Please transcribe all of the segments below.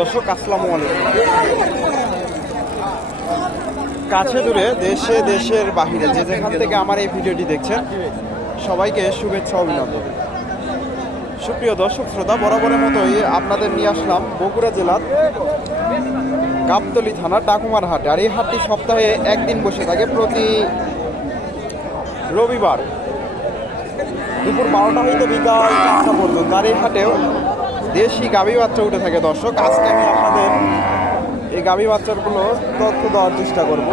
দর্শক, আসসালামু আলাইকুম। কাছে দূরে, দেশে, দেশের বাহিরে, যে যেখান থেকে আমার এই ভিডিওটি দেখছেন, সবাইকে শুভেচ্ছা অভিনন্দন। সুপ্রিয় দর্শক, শ্রোতা, বরাবরের মতোই আপনাদের নিয়ে আসলাম বগুড়া জেলার গাবতলি থানা ডাকুমার হাট। আর এই হাটটি সপ্তাহে একদিন বসে থাকে প্রতি রবিবার দুপুর বারোটা হইতে বিকাল চারটা পর্যন্ত। আর এই হাটেও দেশি গাভী বাচ্চা উঠে থাকে দর্শক আজকে আমি আপনাদের এই গাভী বাচ্চাগুলোর তথ্য দেওয়ার চেষ্টা করব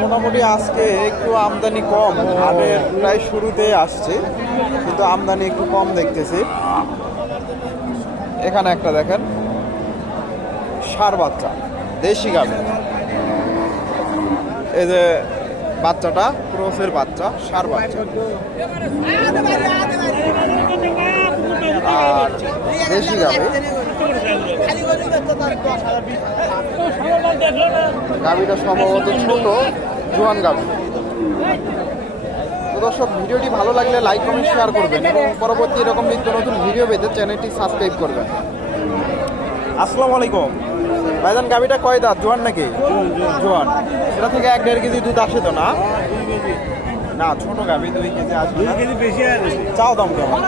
মোটামুটি আজকে একটু আমদানি কম হাটের প্রায় শুরুতে আসছে কিন্তু আমদানি একটু কম দেখতেছি এখানে একটা দেখেন সার বাচ্চা দেশি গাভী এই যে বাচ্চাটা ক্রোসের বাচ্চা সার বাচ্চা আর দেশি গাভী গাভীটা সম্ভবত ছোট জোয়ান গাভী তো দর্শক ভিডিওটি ভালো লাগলে লাইক কমেন্ট শেয়ার করবেন এবং পরবর্তী এরকম নিত্য নতুন ভিডিও পেতে চ্যানেলটি সাবস্ক্রাইব করবেন। আসসালামু আলাইকুম। ভাইজান গাভীটা কয় দাঁত? জোয়ান নাকি? জোয়ান এটা থেকে এক দেড় কেজি দুধ আসে তো না? না ছোট গাভী দুই কেজি আসবে দুই কেজি বেশি চাও দাম কেমন?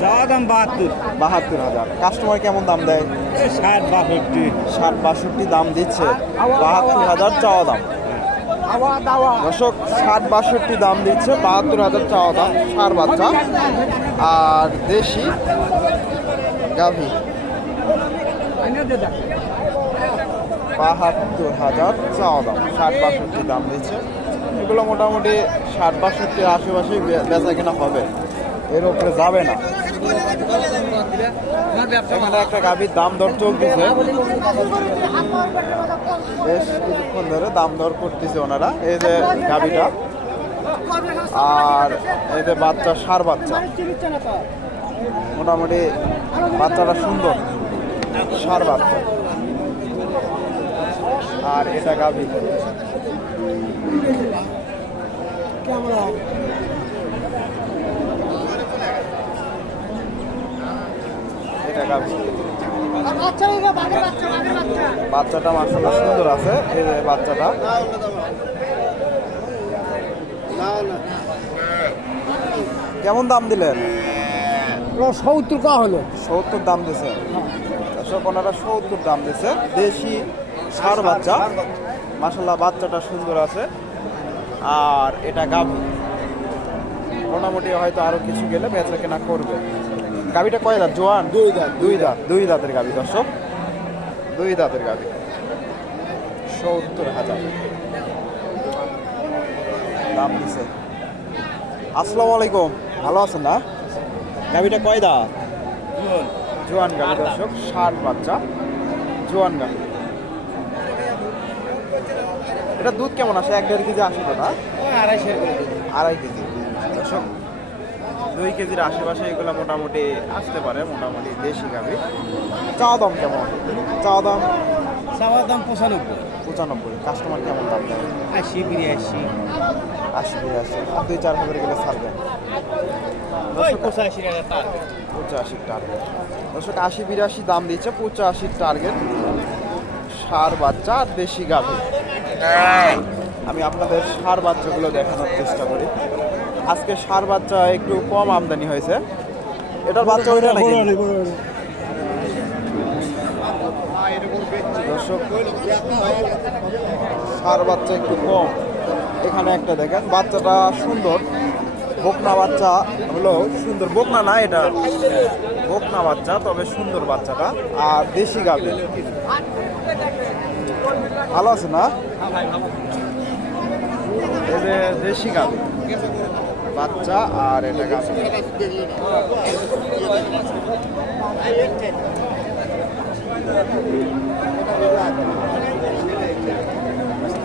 চাওয়া দাম বাহাত্তর। বাহাত্তর হাজার। কাস্টমার কেমন দাম দেয়? ষাট বাষট্টি। ষাট বাষট্টি দাম দিচ্ছে। বাহাত্তর হাজার চাওয়া দাম। দর্শক ষাট বাষট্টি দাম দিচ্ছে বাহাত্তর হাজার চাওয়া দাম সার বাচ্চা। আর দেশি গাভী। বাহাত্তর হাজার চাওয়া দাম ষাট বাষট্টি দাম দিচ্ছে। এগুলো মোটামুটি ষাট বাষট্টির আশেপাশেই বেচা কেনা হবে। এর উপরে যাবে না। এখানে একটা গাভীর দাম দর চলতেছে। বেশ কিছুক্ষণ ধরে দাম দর করতেছে ওনারা। এই যে গাভীটা। আর এই যে বাচ্চা, সার বাচ্চা। মোটামুটি বাচ্চাটা সুন্দর। সার বাচ্চা। আর এটা গাভী। বাচ্চাটা মাসাল্লাহ সুন্দর আছে এই যে বাচ্চাটা। কেমন দাম দিলেন? সত্তর কা হলো। সত্তর দাম দিছে। দর্শক ওনারা সত্তর দাম দিছে। দেশি সার বাচ্চা। মাসাল্লাহ বাচ্চাটা সুন্দর আছে। আর এটা গাভী মোটামুটি হয়তো আরও কিছু গেলে বেচা কেনা করবে। গাভীটা কয় দাঁত জোয়ান? দুই দাঁত। দুই দাঁত। দুই দাঁতের গাভী দর্শক। দুই দাঁতের গাভী সত্তর হাজার। দাম দিছে। আসসালামু আলাইকুম। ভালো আছেন না? গাভীটা কয় দাঁত? জোয়ান। গাভী দর্শক। ষাট বাচ্চা। জোয়ান গাভী এটা দুধ কেমন আসে? এক দেড় কেজি আসে আড়াইশের আড়াই কেজি। দর্শক দুই কেজির আশেপাশে এগুলো মোটামুটি আসতে পারে মোটামুটি দেশি গাভী। চাওয়া দাম কেমন? চাওয়া দাম? চাওয়ার দাম পঁচানব্বই। পঁচানব্বই। কাস্টমার কেমন দাম দেয়? আশি বিরাশি। আশি বিরাশি। আর দুই চার হাজার গেলে ছাড়বেন পঁচাশি তার টার্গেট দর্শক আশি বিরাশি দাম দিচ্ছে পঁচাশির টার্গেট সার বাচ্চা আর দেশি গাভী। আমি আপনাদের সার বাচ্চাগুলো দেখানোর চেষ্টা করি। আজকে সার বাচ্চা একটু কম আমদানি হয়েছে। এটার বাচ্চা ওইটা নাকি? দর্শক সার বাচ্চা একটু কম। এখানে একটা দেখেন বাচ্চাটা সুন্দর। বকনা বাচ্চা হলো সুন্দর। বকনা না এটা বকনা বাচ্চা তবে সুন্দর বাচ্চাটা। আর দেশি গাভী। ভালো আছে না? দেশি গাভী বাচ্চা আর এটা গাভী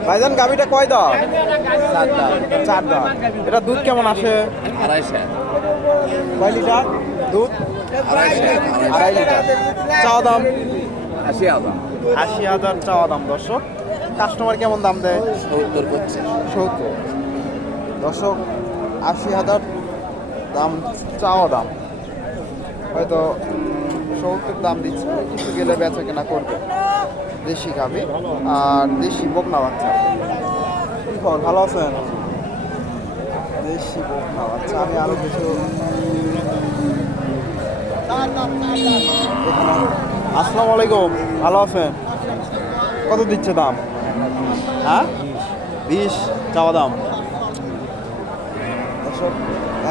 ভাইজান গাভীটা কয় দাম চার দাম এটা দুধ কেমন আসে? আড়াইশো কয় লিটার? দুধ? আড়াই লিটার। চাওয়া দাম? আশি হাজার। আশি হাজার চাওয়া দাম দর্শক। কাস্টমার কেমন দাম দেয়? সত্তর করছে সত্তর। দর্শক আশি হাজার দাম চাওয়া দাম। হয়তো সত্তর দাম দিচ্ছে কিছু গেলে বেচা কেনা করবে। দেশি গাভি আর দেশি বকনা বাচ্চা। কি খবর ভালো আছেন? দেশি বকনা বাচ্চা আমি আরও কিছু আসসালামু আলাইকুম, ভালো আছেন? কত দিচ্ছে দাম? হ্যাঁ? বিশ, চাওয়া দাম।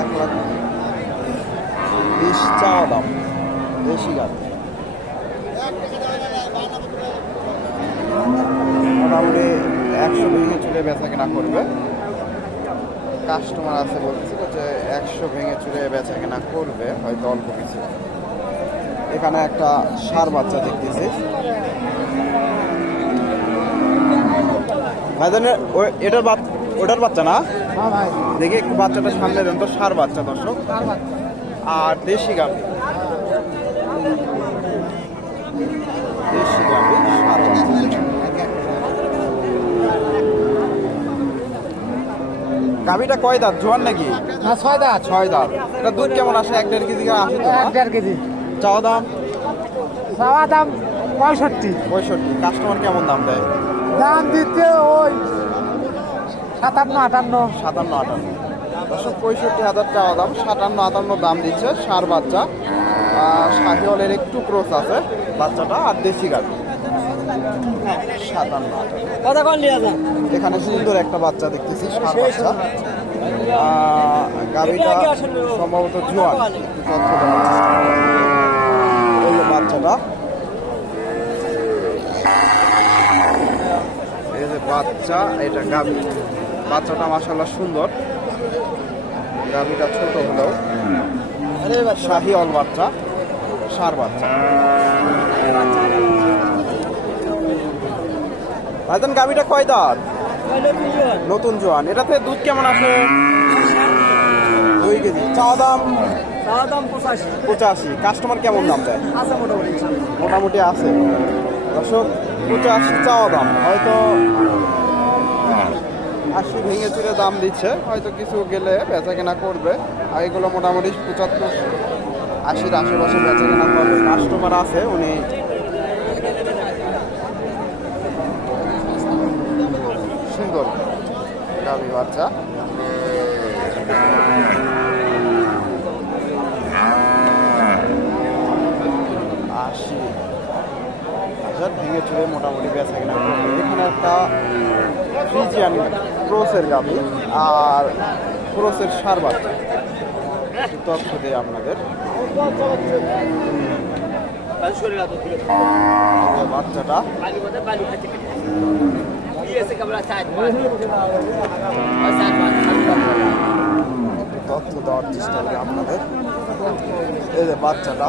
এক লাখ বিশ চাওয়া দাম, দেশি গাছ মোটামুটি একশো ভেঙে চুলে বেচা কেনা করবে। কাস্টমার আছে বলছিল যে একশো ভেঙে চুলে বেচা কেনা করবে, হয়তো অল্প কিছু। এখানে একটা সার বাচ্চা দেখতেছি। ভাইজানের এটার ওটার বাচ্চা না? হ্যাঁ দেখি একটু বাচ্চাটা সামনে দেন তো সার বাচ্চা দর্শক। আর দেশি গাভি। দেশি গাভি সার গাভিটা কয় দাঁত? জোয়ান নাকি? না ছয় দাঁত। ছয় দাঁত। এটা দুধ কেমন আসে? এক দেড় কেজি আসে তো এক দেড় কেজি। চাওয়া দাম? চাওয়া দাম পঁয়ষট্টি। পঁয়ষট্টি। কাস্টমার কেমন দাম দেয়? দাম দিতে ওই সাতান্ন আটান্ন। সাতান্ন আটান্ন। দশক পঁয়ষট্টি হাজার চাওয়া দাম সাতান্ন আটান্ন দাম দিচ্ছে সার বাচ্চা। শাহিওয়ালের একটু ক্রোস আছে বাচ্চাটা আর দেশি গাভি। সাতান্ন আটান্ন। কথা কন লিয়া যা। এখানে সুন্দর একটা বাচ্চা দেখতেছি সার বাচ্চা। আহ, সম্ভবত জোয়ান। একটু করি। এই যে বাচ্চা এটা গাভী। বাচ্চাটা মাসাল্লাহ সুন্দর। গাভীটা ছোট হলেও। শাহি অল বাচ্চা সার বাচ্চা। ভাইজান গাভীটা কয় দাঁত? নতুন জোয়ান। এটাতে দুধ কেমন আছে? দুই কেজি। চাওয়া দাম? দাম পঁচাশি। পঁচাশি। কাস্টমার কেমন দাম দেয়? আছে মোটামুটি মোটামুটি আছে। দর্শক পঁচাশি চাওয়া দাম। হয়তো আশি ভেঙে চুরে দাম দিচ্ছে। হয়তো কিছু গেলে বেচা কেনা করবে। আর এগুলো মোটামুটি পঁচাত্তর আশির আশেপাশে বেচা কেনা করবে। কাস্টমার আছে উনি সুন্দর। গাভী বাচ্চা আশি হাজার মোটামুটি বেচা কেনা এখানে একটা ফ্রিজিয়ান ক্রোসের গাবি আর ক্রোসের সার বাচ্চা। তথ্য দিই আপনাদের। বাচ্চাটা। তথ্য দেওয়ার চেষ্টা করি আপনাদের। এই যে বাচ্চাটা।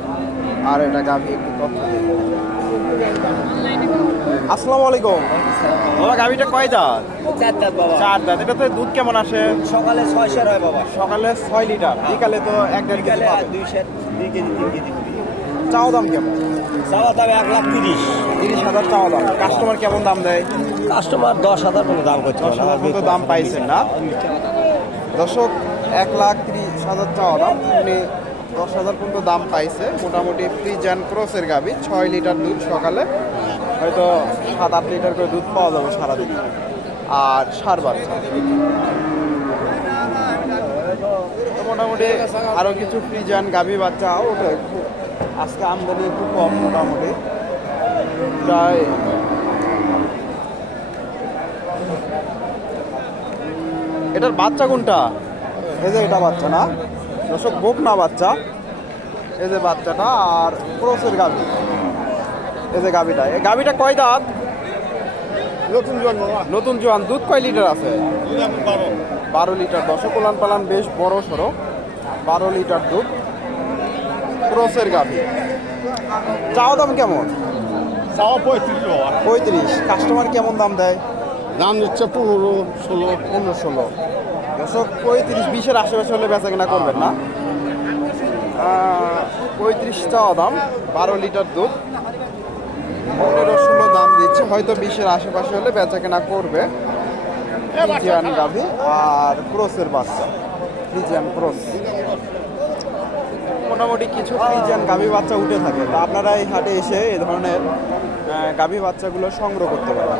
আর এটা গাভী একটু তথ্য আসসালামু আলাইকুম। বাবা গাভীটা কয় দাঁত? চার দাঁত বাবা। চার দাঁত। এটাতে দুধ কেমন আসে? সকালে ছয় ছয়শের হয় বাবা। সকালে ছয় লিটার। বিকালে তো এক দেড় কেজি আর দুই সের দুই কেজি তিন কেজি চাও দাম কেমন? চাওয়া দাম এক লাখ তিরিশ। তিরিশ হাজার চাওয়া দাম। কাস্টমার কেমন দাম দেয়? কাস্টমার দশ হাজার কোনো দাম করছে দশ হাজার মতো দাম পাইছেন না? দর্শক এক লাখ তিরিশ হাজার চাওয়া দাম। উনি দশ হাজার পর্যন্ত দাম পাইছে। মোটামুটি ফ্রিজ অ্যান্ড ক্রসের গাবি, ছয় লিটার দুধ সকালে। হয়তো সাত, আট লিটার করে দুধ পাওয়া যাবে সারাদিন। আর সার বাচ্চা মোটামুটি আরও কিছু ফ্রিজ অ্যান্ড গাভি বাচ্চা, ওটা একটু আজকে আমদানি একটু কম মোটামুটি। প্রায় এটার বাচ্চা কোনটা? এই এটা বাচ্চা না? দর্শক বোক না বাচ্চা। এই যে বাচ্চাটা আর ক্রোসের গাভি। এই যে গাভিটা। এই গাভিটা কয় দাঁত? নতুন জোয়ান নতুন জোয়ান। দুধ কয় লিটার আছে? বারো। লিটার। দশক উলান পালান বেশ বড় সড়ো। বারো লিটার দুধ। ক্রোসের গাভি। চাওয়া দাম কেমন? চাওয়া পঁয়ত্রিশ পঁয়ত্রিশ। কাস্টমার কেমন দাম দেয়? দাম দিচ্ছে পনেরো ষোলো। পনেরো ষোলো। দশক পঁয়ত্রিশ বিশের আশেপাশে হলে বেচা কেনা করবেন না। পঁয়ত্রিশ টাকা দাম, বারো লিটার দুধ। পনেরো ষোলো দাম দিচ্ছে, হয়তো বিশের আশেপাশে হলে বেচা কেনা করবে। ফ্রিজিয়ান গাভি আর ক্রোসের বাচ্চা, ফ্রিজিয়ান ক্রোস। মোটামুটি কিছু ফ্রিজিয়ান গাভি বাচ্চা উঠে থাকে। তো আপনারা এই হাটে এসে এই ধরনের গাভি বাচ্চাগুলো সংগ্রহ করতে পারেন